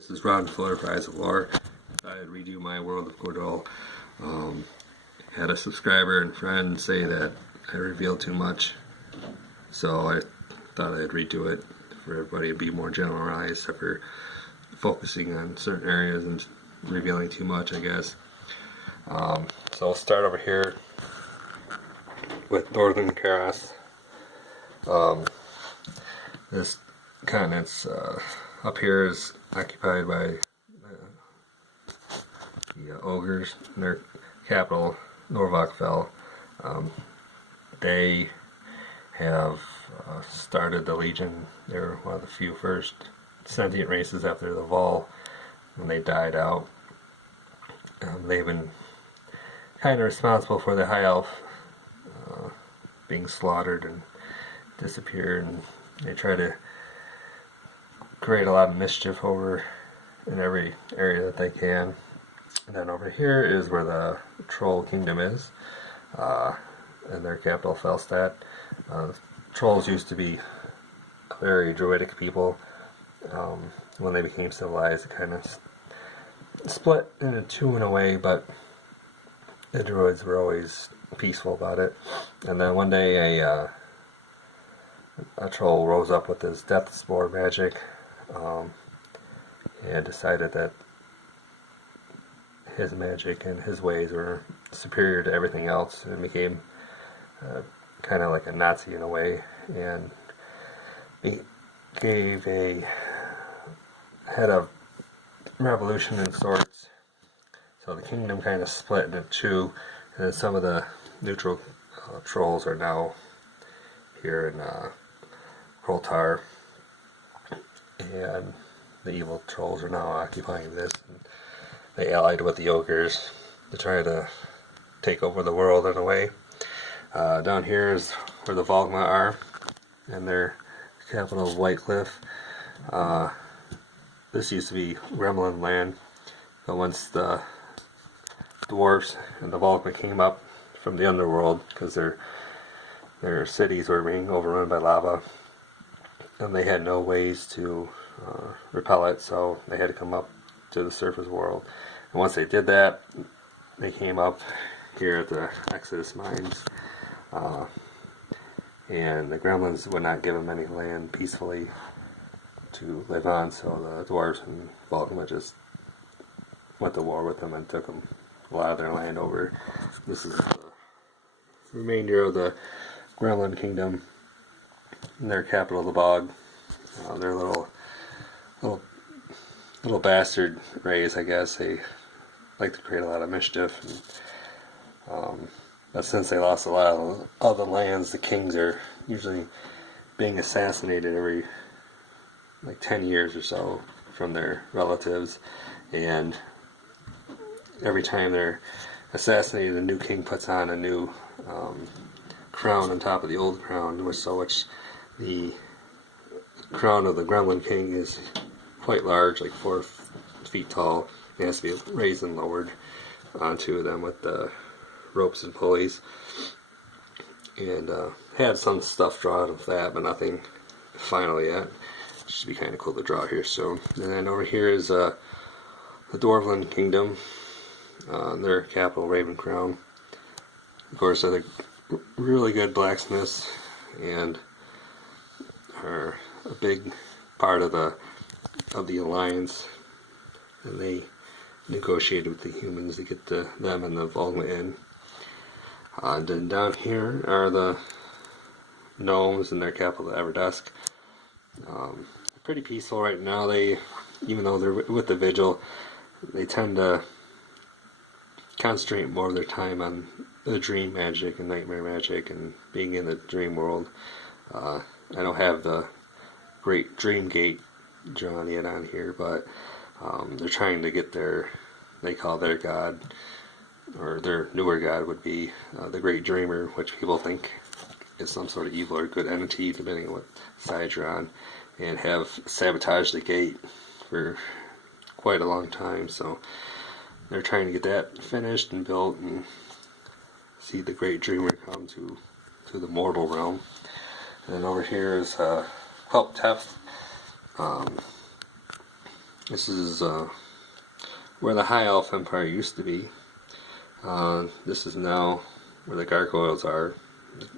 This is Ron Fuller, Prize of Lore. I redo my World of Cordul. Had a subscriber and friend say that I revealed too much, so I thought I'd redo it for everybody to be more generalized, except for focusing on certain areas and revealing too much, I guess. So I'll start over here with Organcast. This continent's up here is occupied by the ogres, and their capital, Norvakfell. They have started the Legion. They were one of the few first sentient races after the Vol, when they died out. They've been kind of responsible for the High Elf being slaughtered and disappeared, and they try to create a lot of mischief over in every area that they can. And then over here is where the Troll Kingdom is, and their capital, Felstad. Trolls used to be a very druidic people. When they became civilized, it kind of split into two in a way, but the druids were always peaceful about it. And then one day a troll rose up with his death spore magic, and decided that his magic and his ways were superior to everything else, and became kind of like a Nazi in a way, and had a revolution in sorts. So the kingdom kind of split into two, and then some of the neutral trolls are now here in Kroltar, and the evil trolls are now occupying this. And they allied with the ogres to try to take over the world in a way. Down here is where the Volgma are, and their capital, Wycliffe. This used to be Gremlin land, but once the dwarves and the Volgma came up from the underworld, because their cities were being overrun by lava, and they had no ways to repel it, so they had to come up to the surface world. And once they did that, they came up here at the Exodus mines, and the gremlins would not give them any land peacefully to live on, so the dwarves and Volgma just went to war with them and took them a lot of their land over. This is the remainder of the Gremlin Kingdom, and their capital, the Bog. They're little bastard race, I guess. They like to create a lot of mischief, and, but since they lost a lot of the lands, the kings are usually being assassinated every like 10 years or so from their relatives, and every time they're assassinated, a new king puts on a new crown on top of the old crown, which the crown of the Gremlin King is quite large, like 4 feet tall. It has to be raised and lowered onto them with the ropes and pulleys. And had some stuff drawn of that, but nothing final yet. Should be kind of cool to draw here soon. And then over here is the Dwarven Kingdom, their capital, Raven Crown. Of course, they're really good blacksmiths and are a big part of the alliance, and they negotiated with the humans to get them and the Volgma in. Then down here are the gnomes and their capital, Everdusk. Pretty peaceful right now. They, even though they're with the Vigil, they tend to concentrate more of their time on the dream magic and nightmare magic and being in the dream world. I don't have the great dream gate drawn yet on here, but they're trying to get they call their god, or their newer god would be the Great Dreamer, which people think is some sort of evil or good entity, depending on what side you're on, and have sabotaged the gate for quite a long time. So they're trying to get that finished and built and see the Great Dreamer come to the mortal realm. And then over here is Help Tef. This is where the High Elf Empire used to be. This is now where the gargoyles are,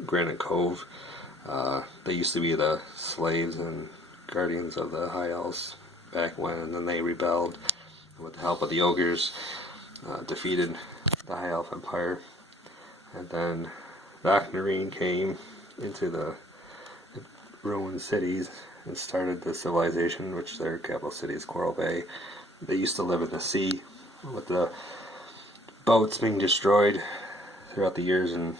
Granite Cove. They used to be the slaves and guardians of the High Elves back when, and then they rebelled with the help of the ogres, defeated the High Elf Empire, and then the Akmarine came into the ruined cities and started the civilization, which their capital city is Coral Bay. They used to live in the sea with the boats being destroyed throughout the years, and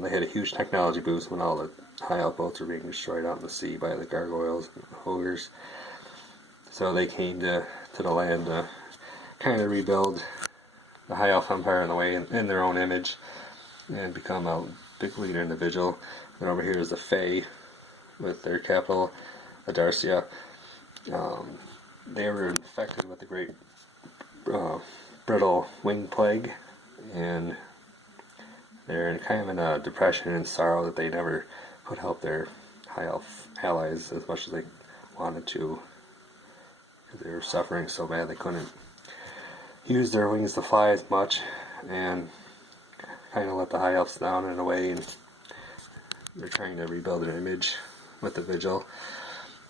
they had a huge technology boost when all the high elf boats were being destroyed out in the sea by the gargoyles and ogres. So they came to the land to kind of rebuild the High Elf Empire in a way, in their own image, and become a big leader individual. And over here is the Fae, with their capital, Adarcia. They were infected with the great brittle wing plague, and they're kind of in a depression and sorrow that they never could help their high elf allies as much as they wanted to, because they were suffering so bad they couldn't use their wings to fly as much, and kind of let the high elves down in a way, and they're trying to rebuild an image with the vigil.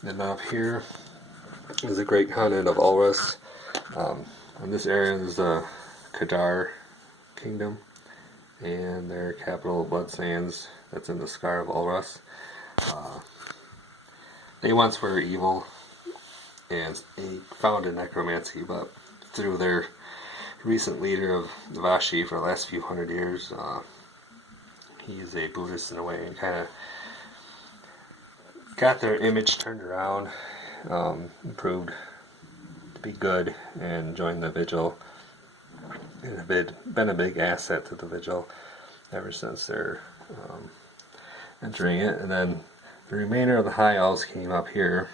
And up here is the great continent of Ulrus. In this area is the Kadar kingdom, and their capital, Blood Sands, that's in the Scar of Ulrus. They once were evil and founded necromancy, but through their recent leader of the Vashi for the last few hundred years, he's a Buddhist in a way, and kind of got their image turned around, improved to be good, and joined the vigil, and have been a big asset to the vigil ever since they're entering it. And then the remainder of the High Elves came up here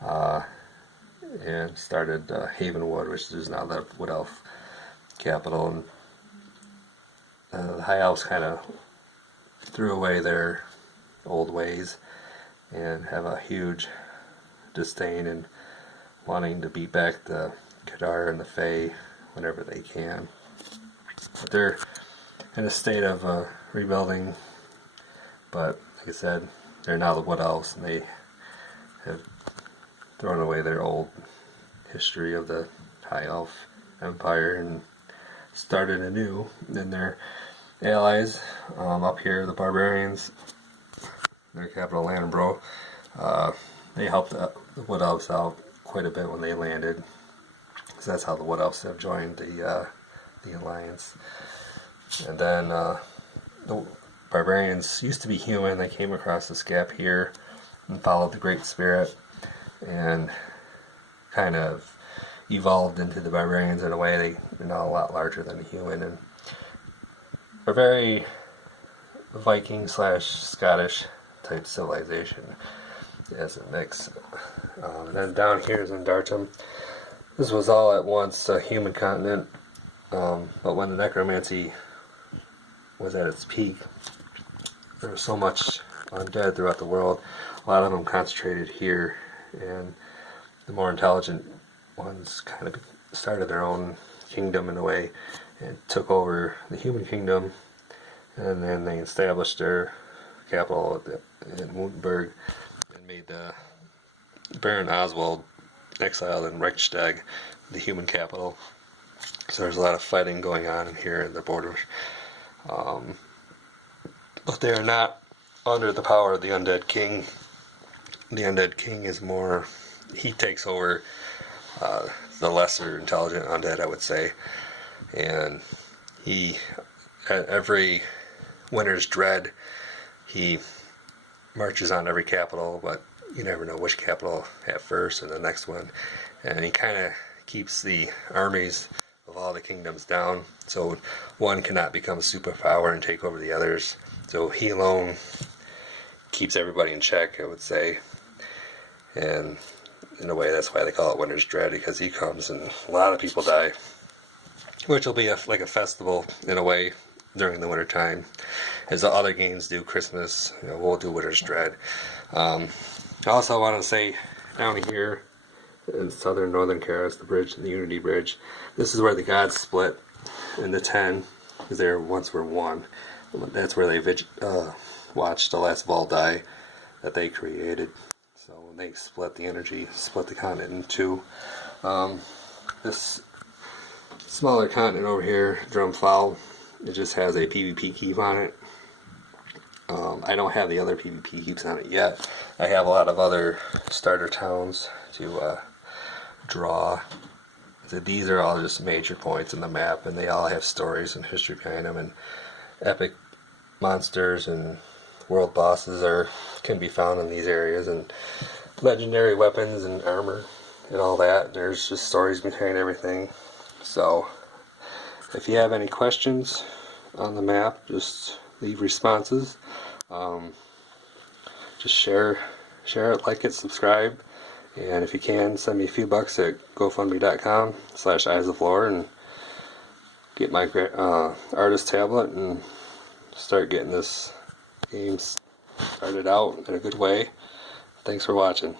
and started Havenwood, which is now the Wood Elf capital. And the High Elves kind of threw away their old ways and have a huge disdain and wanting to beat back the Kadar and the Fae whenever they can. But they're in a state of rebuilding, but like I said, they're now the Wood Elves, and they have thrown away their old history of the High Elf Empire and started anew. And their allies, up here, the barbarians, their capital Lanbro, they helped the Wood Elves out quite a bit when they landed, because that's how the Wood Elves have joined the alliance. And then the barbarians used to be human. They came across this gap here and followed the Great Spirit and kind of evolved into the barbarians in a way. They're now a lot larger than a human, and are very Viking / Scottish type civilization as a mix. And then down here is Andartum. This was all at once a human continent, but when the necromancy was at its peak, there was so much undead throughout the world, a lot of them concentrated here, and the more intelligent ones kind of started their own kingdom in a way and took over the human kingdom, and then they established their capital in Wittenberg and made the Baron Oswald exiled in Reichstag the human capital. So there's a lot of fighting going on in here in the borders. But they are not under the power of the Undead King. The Undead King is more, he takes over the lesser intelligent undead, I would say. And he, at every Winter's Dread, he marches on every capital, but you never know which capital at first and the next one. And he kind of keeps the armies of all the kingdoms down, so one cannot become a superpower and take over the others. So he alone keeps everybody in check, I would say. And in a way, that's why they call it Winter's Dread, because he comes and a lot of people die, which will be like a festival in a way during the winter time, as the other games do Christmas. We'll do Winter's Dread. I also want to say down here in southern northern Karis, the bridge, the Unity Bridge. This is where the gods split into 10, because they once were one. That's where they watched the last Valdai that they created. So when they split the energy, split the continent in two. This smaller continent over here, Drumfowl, it just has a PvP keep on it. I don't have the other PvP keeps on it yet. I have a lot of other starter towns to draw. So these are all just major points in the map, and they all have stories and history behind them, and epic monsters and world bosses can be found in these areas, and legendary weapons and armor and all that. There's just stories behind everything. So if you have any questions on the map, just leave responses. Just share it, like it, subscribe, and if you can, send me a few bucks at gofundme.com/eyesoflore and get my artist tablet and start getting this game started out in a good way. Thanks for watching.